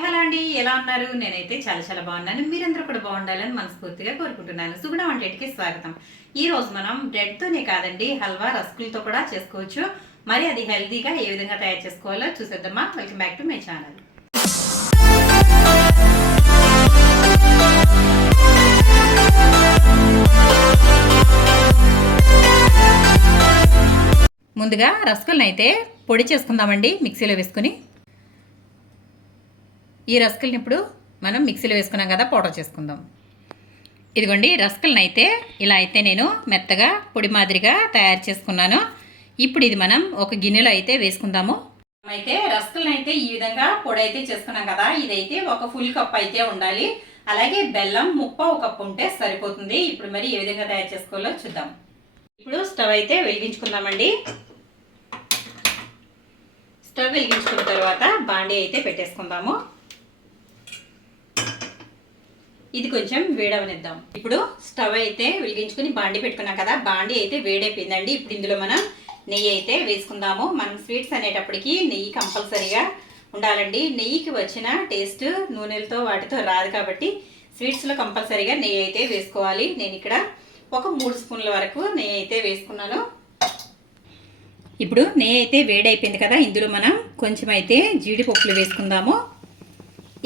Hello అండి, ఎలా ఉన్నారు? నేనైతే చాలా బాగున్నాను. మీరందరూ కూడా బాగుండాలని మనస్ఫూర్తిగా కోరుకుంటున్నాను. సుగుణ వంటింటికి స్వాగతం. ఈ రోజు మనం బ్రెడ్తోనే కాదండి, హల్వా రస్కులతో కూడా చేసుకోవచ్చు. మరి అది హెల్తీగా ఏ విధంగా తయారు చేసుకోవాలో చూసేద్దామా. Welcome back to my channel. ముందుగా రస్కులను అయితే పొడి చేసుకుందామండి, మిక్సీలో వేసుకుని. ఈ రస్కుల్ని ఇప్పుడు మనం మిక్సీలో వేసుకున్నాం కదా, పౌడర్ చేసుకుందాం. ఇదిగోండి, రస్కులను అయితే ఇలా అయితే నేను మెత్తగా పొడి మాదిరిగా తయారు చేసుకున్నాను. ఇప్పుడు ఇది మనం ఒక గిన్నెలో అయితే వేసుకుందాము. అయితే రస్కులను అయితే ఈ విధంగా పొడి అయితే చేసుకున్నాం కదా, ఇదైతే ఒక ఫుల్ కప్ అయితే ఉండాలి. అలాగే బెల్లం 1/4 కప్పు ఉంటే సరిపోతుంది. ఇప్పుడు మరి ఏ విధంగా తయారు చేసుకోవాలో చూద్దాం. ఇప్పుడు స్టవ్ అయితే వెలిగించుకుందామండి. స్టవ్ వెలిగించుకున్న తర్వాత బాండీ అయితే పెట్టేసుకుందాము. ఇది కొంచెం వేడవనిద్దాం. ఇప్పుడు స్టవ్ అయితే వెలిగించుకుని బాండీ పెట్టుకున్నాం కదా, బాండీ అయితే వేడైపోయిందండి. ఇప్పుడు ఇందులో మనం నెయ్యి అయితే వేసుకుందాము. మనం స్వీట్స్ అనేటప్పటికి నెయ్యి కంపల్సరీగా ఉండాలండి. నెయ్యికి వచ్చిన టేస్ట్ నూనెలతో వాటితో రాదు కాబట్టి స్వీట్స్లో కంపల్సరీగా నెయ్యి అయితే వేసుకోవాలి. నేను ఇక్కడ ఒక 3 స్పూన్ల వరకు నెయ్యి అయితే వేసుకున్నాను. ఇప్పుడు నెయ్యి అయితే వేడైపోయింది కదా, ఇందులో మనం కొంచెం అయితే జీడిపప్పులు వేసుకుందాము.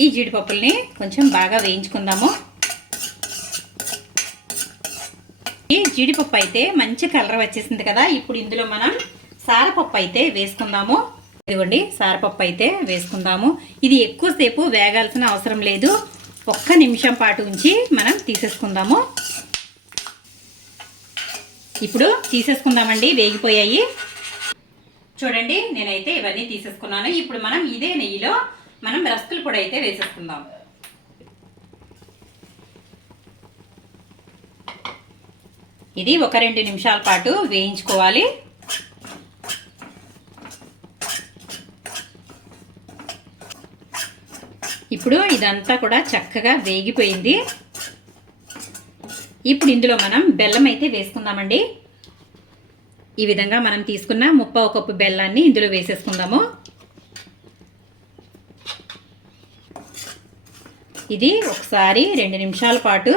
ఈ జీడిపప్పుల్ని కొంచెం బాగా వేయించుకుందాము. ఈ జీడిపప్పు అయితే మంచి కలర్ వచ్చేసింది కదా, ఇప్పుడు ఇందులో మనం సారపప్పు అయితే వేసుకుందాము. ఇదిగోండి, సారపప్పు అయితే వేసుకుందాము. ఇది ఎక్కువసేపు వేగాల్సిన అవసరం లేదు, 1 నిమిషం పాటు ఉంచి మనం తీసేసుకుందాము. ఇప్పుడు తీసేసుకుందామండి, వేగిపోయాయి. చూడండి, నేనైతే ఇవన్నీ తీసేసుకున్నాను. ఇప్పుడు మనం ఇదే నెయ్యిలో మనం రస్కుల పొడి అయితే వేసేసుకుందాం. ఇది ఒక 2 నిమిషాల పాటు వేయించుకోవాలి. ఇప్పుడు ఇదంతా కూడా చక్కగా వేగిపోయింది. ఇప్పుడు ఇందులో మనం బెల్లం అయితే వేసుకుందామండి. ఈ విధంగా మనం తీసుకున్న 1/4 కప్పు బెల్లాన్ని ఇందులో వేసేసుకుందాము. ఇది ఒకసారి 2 నిమిషాల పాటు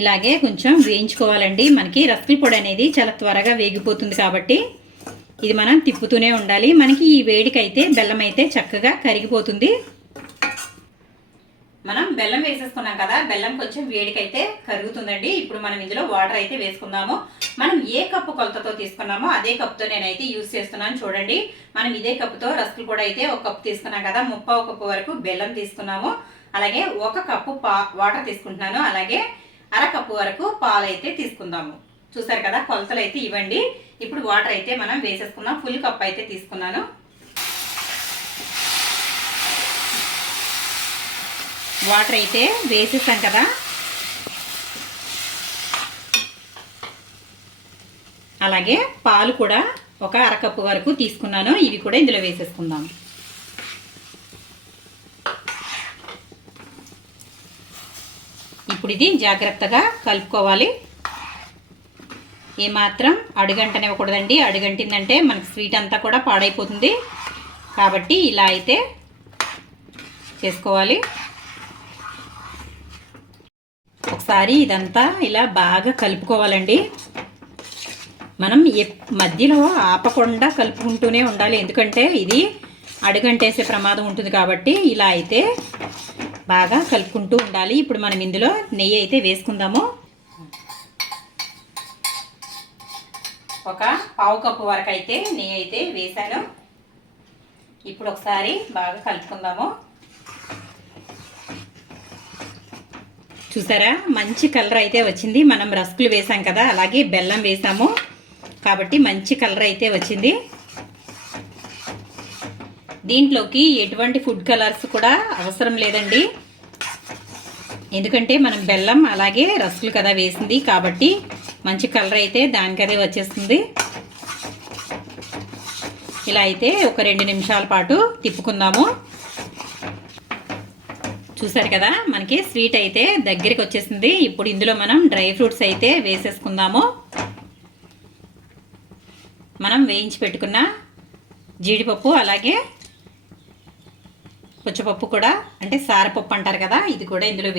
ఇలాగే కొంచెం వేయించుకోవాలండి. మనకి రస్కుల పొడి అనేది చాలా త్వరగా వేగిపోతుంది కాబట్టి ఇది మనం తిప్పుతూనే ఉండాలి. మనకి ఈ వేడికైతే బెల్లం అయితే చక్కగా కరిగిపోతుంది. మనం బెల్లం వేసేసుకున్నాం కదా, బెల్లం కొంచెం వేడికైతే కరుగుతుందండి. ఇప్పుడు మనం ఇందులో వాటర్ అయితే వేసుకుందాము. మనం ఏ కప్పు కొలతతో తీసుకున్నామో అదే కప్పుతో నేనైతే యూజ్ చేస్తున్నాను. చూడండి, మనం ఇదే కప్పుతో రస్కులు కూడా అయితే 1 కప్పు తీసుకున్నాం కదా, 1/4 కప్పు వరకు బెల్లం తీసుకున్నాము. అలాగే 1 కప్పు వాటర్ తీసుకుంటున్నాను. అలాగే 1/2 కప్పు వరకు పాలు అయితే తీసుకుందాము. చూసారు కదా, కొలతలు అయితే ఇవ్వండి. ఇప్పుడు వాటర్ అయితే మనం వేసేసుకుందాం. ఫుల్ కప్ అయితే తీసుకున్నాను. వాటర్ అయితే వేసేసాం కదా, అలాగే పాలు కూడా ఒక 1/2 కప్పు వరకు తీసుకున్నాను. ఇవి కూడా ఇందులో వేసేసుకుందాం. ఇప్పుడు ఇది జాగ్రత్తగా కలుపుకోవాలి. ఏమాత్రం అడుగంటనివ్వకూడదండి. అడుగంటిందంటే మనకి స్వీట్ అంతా కూడా పాడైపోతుంది. కాబట్టి ఇలా అయితే చేసుకోవాలి. ఒకసారి ఇదంతా ఇలా బాగా కలుపుకోవాలండి. మనం మధ్యలో ఆపకుండా కలుపుకుంటూనే ఉండాలి, ఎందుకంటే ఇది అడుగంటేసే ప్రమాదం ఉంటుంది కాబట్టి ఇలా అయితే బాగా కలుపుకుంటూ ఉండాలి. ఇప్పుడు మనం ఇందులో నెయ్యి అయితే వేసుకుందాము. ఒక 1/4 కప్పు వరకు అయితే నెయ్యి అయితే వేసాను. ఇప్పుడు ఒకసారి బాగా కలుపుకుందాము. చూసారా, మంచి కలర్ అయితే వచ్చింది. మనం రస్కులు వేసాం కదా, అలాగే బెల్లం వేసాము కాబట్టి మంచి కలర్ అయితే వచ్చింది. దీంట్లోకి ఎటువంటి ఫుడ్ కలర్స్ కూడా అవసరం లేదండి, ఎందుకంటే మనం బెల్లం అలాగే రస్కులు కదా వేసింది కాబట్టి మంచి కలర్ అయితే దానికదే వచ్చేస్తుంది. ఇలా అయితే ఒక 2 నిమిషాల పాటు తిప్పుకుందాము. చూసారు కదా, మనకి స్వీట్ అయితే దగ్గరికి వచ్చేసింది. ఇప్పుడు ఇందులో మనం డ్రై ఫ్రూట్స్ అయితే వేసేసుకుందాము. మనం వేయించి పెట్టుకున్న జీడిపప్పు అలాగే పుచ్చపప్పు కూడా అంటే సారపప్పు అంటారు కదా, ఇది కూడా ఇందులో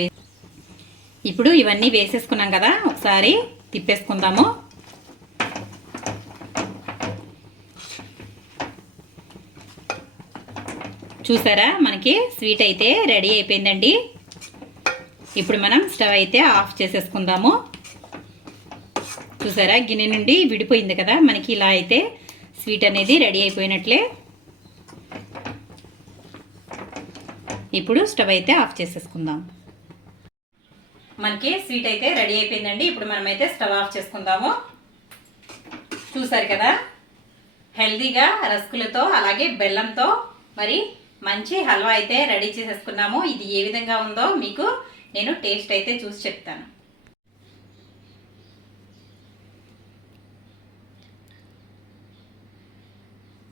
ఇప్పుడు ఇవన్నీ వేసేసుకున్నాం కదా, ఒకసారి తిప్పేసుకుందాము. చూసారా మనకి స్వీట్ అయితే రెడీ అయిపోయిందండి. ఇప్పుడు మనం స్టవ్ అయితే ఆఫ్ చేసేసుకుందాము. చూసారా గిన్నె నుండి విడిపోయింది కదా, మనకి ఇలా అయితే స్వీట్ అనేది రెడీ అయిపోయినట్లే. ఇప్పుడు స్టవ్ అయితే ఆఫ్ చేసేసుకుందాం. మనకి స్వీట్ అయితే రెడీ అయిపోయిందండి. ఇప్పుడు మనమైతే స్టవ్ ఆఫ్ చేసుకుందాము. చూసారు కదా హెల్దీగా రస్కులతో అలాగే బెల్లంతో మరి మంచి హల్వా అయితే రెడీ చేసేసుకున్నాము. ఇది ఏ విధంగా ఉందో మీకు నేను టేస్ట్ అయితే చూసి చెప్తాను.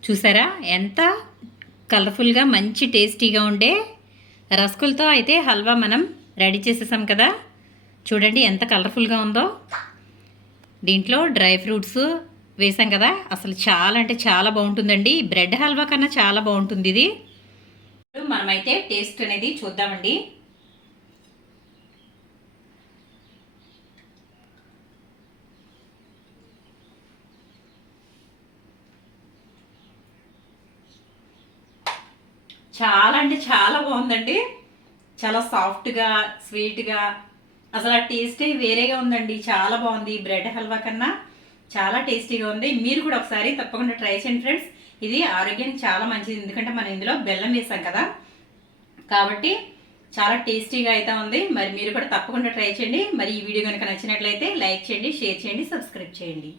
చూసారా ఎంత కలర్ఫుల్గా మంచి టేస్టీగా ఉండే రస్కులతో అయితే హల్వా మనం రెడీ చేసేసాం కదా. చూడండి ఎంత కలర్ఫుల్గా ఉందో. దీంట్లో డ్రై ఫ్రూట్స్ వేసాం కదా, అసలు చాలా అంటే చాలా బాగుంటుందండి. బ్రెడ్ హల్వా కన్నా చాలా బాగుంటుంది ఇది. మనమైతే టేస్ట్ అనేది చూద్దామండి. చాలా అంటే చాలా బాగుందండి. చాలా సాఫ్ట్గా స్వీట్గా అసలు ఆ టేస్టే వేరేగా ఉందండి. చాలా బాగుంది. బ్రెడ్ హల్వా కన్నా చాలా టేస్టీగా ఉంది. మీరు కూడా ఒకసారి తప్పకుండా ట్రై చేయండి ఫ్రెండ్స్. ఇది ఆరోగ్యానికి చాలా మంచిది, ఎందుకంటే మనం ఇందులో బెల్లం వేసాం కదా, కాబట్టి చాలా టేస్టీగా అయితే ఉంది. మరి మీరు కూడా తప్పకుండా ట్రై చేయండి. మరి ఈ వీడియో కనుక నచ్చినట్లయితే లైక్ చేయండి, షేర్ చేయండి, సబ్స్క్రైబ్ చేయండి.